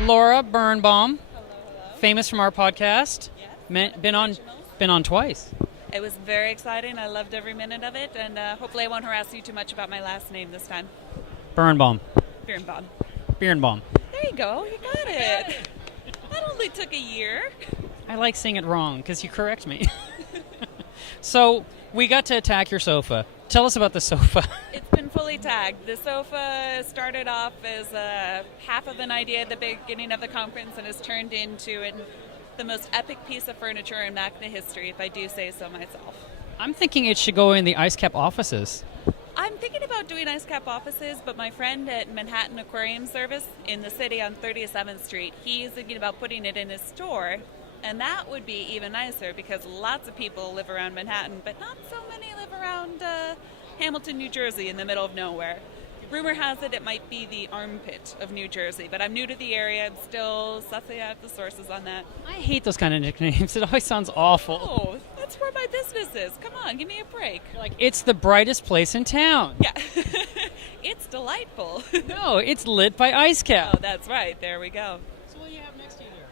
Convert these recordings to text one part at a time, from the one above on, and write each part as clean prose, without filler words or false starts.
Laura Birenbaum, Hello. famous from our podcast. Yes. Been on twice. It was very exciting. I loved every minute of it, and hopefully I won't harass you too much about my last name this time. Birenbaum. Birenbaum. Birenbaum. There you go. You got it. That only took a year. I like saying it wrong because you correct me. So we got to attack your sofa. Tell us about the sofa. It's been fully tagged. The sofa started off as half of an idea at the beginning of the conference and has turned into the most epic piece of furniture in MACNA history, if I do say so myself. I'm thinking it should go in the IceCap offices. I'm thinking about doing IceCap offices, but my friend at Manhattan Aquarium Service in the city on 37th Street, he's thinking about putting it in his store, and that would be even nicer because lots of people live around Manhattan, but not so many live around Hamilton, New Jersey, in the middle of nowhere. Rumor has it might be the armpit of New Jersey, but I'm new to the area. I'm still sussing out the sources on that. I hate those kind of nicknames. It always sounds awful. Oh, that's where my business is. Come on, give me a break. Like, it's the brightest place in town. Yeah, it's delightful. No, it's lit by IceCap. Oh, that's right. There we go. So what do you have next to you there?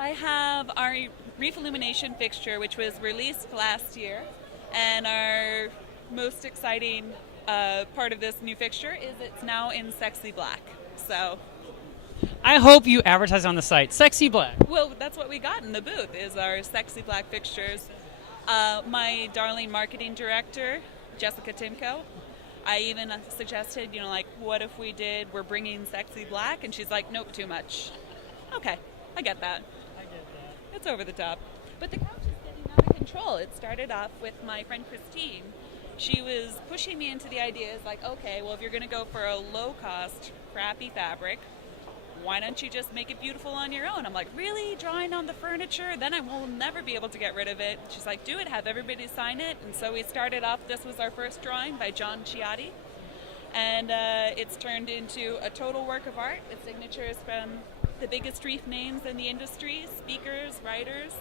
I have our Reef Illumination fixture, which was released last year, and our most exciting part of this new fixture is it's now in sexy black. So, I hope you advertise on the site. Sexy black. well, that's what we got in the booth is our sexy black fixtures. My darling marketing director, Jessica Timko, I even suggested, what if we're bringing sexy black? And she's like, nope, too much. Okay, I get that. It's over the top. But the couch is getting out of control. It started off with my friend Christine. She was pushing me into the ideas like, okay, well, if you're going to go for a low-cost, crappy fabric, why don't you just make it beautiful on your own? I'm like, really? Drawing on the furniture? Then I will never be able to get rid of it. She's like, do it, have everybody sign it. And so we started off, this was our first drawing by John Ciotti. And it's turned into a total work of art. Its signatures from the biggest reef names in the industry, speakers, writers,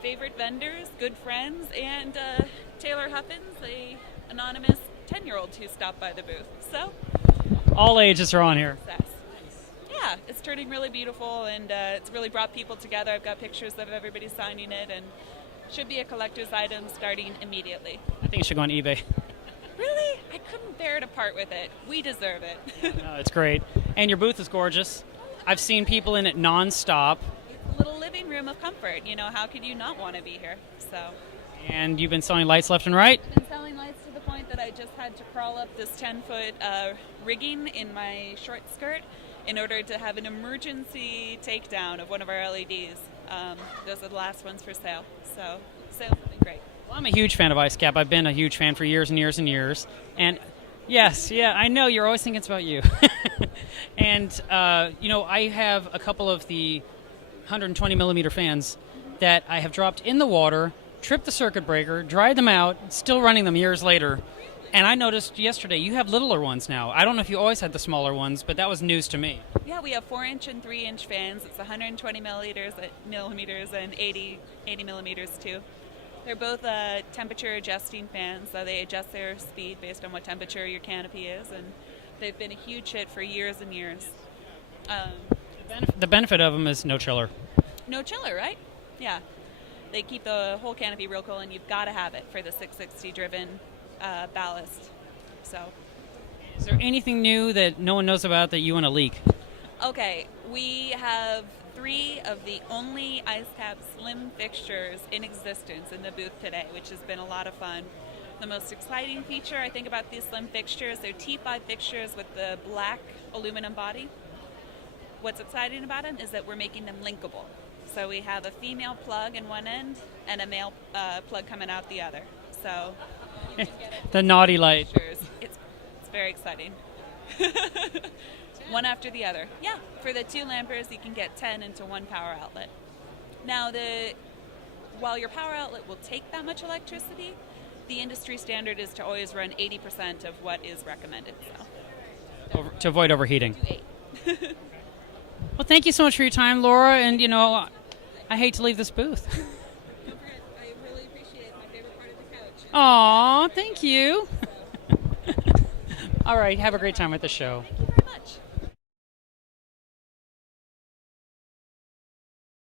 favorite vendors, good friends, and Taylor Huffins, a anonymous 10-year-old who stopped by the booth. So, All ages are on here. success. Yeah, it's turning really beautiful, and it's really brought people together. I've got pictures of everybody signing it, and should be a collector's item starting immediately. I think it should go on eBay. Really? I couldn't bear to part with it. We deserve it. No, it's great. And your booth is gorgeous. I've seen people in it nonstop. It's a little living room of comfort. How could you not want to be here? So, And you've been selling lights left and right. I've been selling lights to the point that I just had to crawl up this 10-foot rigging in my short skirt in order to have an emergency takedown of one of our LEDs. Those are the last ones for sale. So, sales have been great. Well, I'm a huge fan of IceCap. I've been a huge fan for years and years and years. And yes, I know you're always thinking it's about you. And, I have a couple of the 120 millimeter fans that I have dropped in the water, tripped the circuit breaker, dried them out, still running them years later. And I noticed yesterday you have littler ones now. I don't know if you always had the smaller ones, but that was news to me. Yeah, we have 4-inch and 3-inch fans. It's 120 millimeters and 80 millimeters too. They're both temperature adjusting fans, so they adjust their speed based on what temperature your canopy is, and they've been a huge hit for years and years. The benefit of them is no chiller. No chiller, right? Yeah. They keep the whole canopy real cool, and you've got to have it for the 660-driven ballast. So, is there anything new that no one knows about that you want to leak? Okay, we have 3 of the only IceCap slim fixtures in existence in the booth today, which has been a lot of fun. The most exciting feature I think about these slim fixtures, they're T5 fixtures with the black aluminum body. What's exciting about them is that we're making them linkable. So we have a female plug in one end and a male plug coming out the other. So The naughty light. it's very exciting. One after the other. Yeah, for the 2 lampers, you can get 10 into 1 power outlet. Now, while your power outlet will take that much electricity, the industry standard is to always run 80% of what is recommended. So, To avoid overheating. do 8. Well, thank you so much for your time, Laura. And, I hate to leave this booth. I really appreciate it. My favorite part of the couch. Aw, thank you. All right, have a great time at the show. Thank you very much.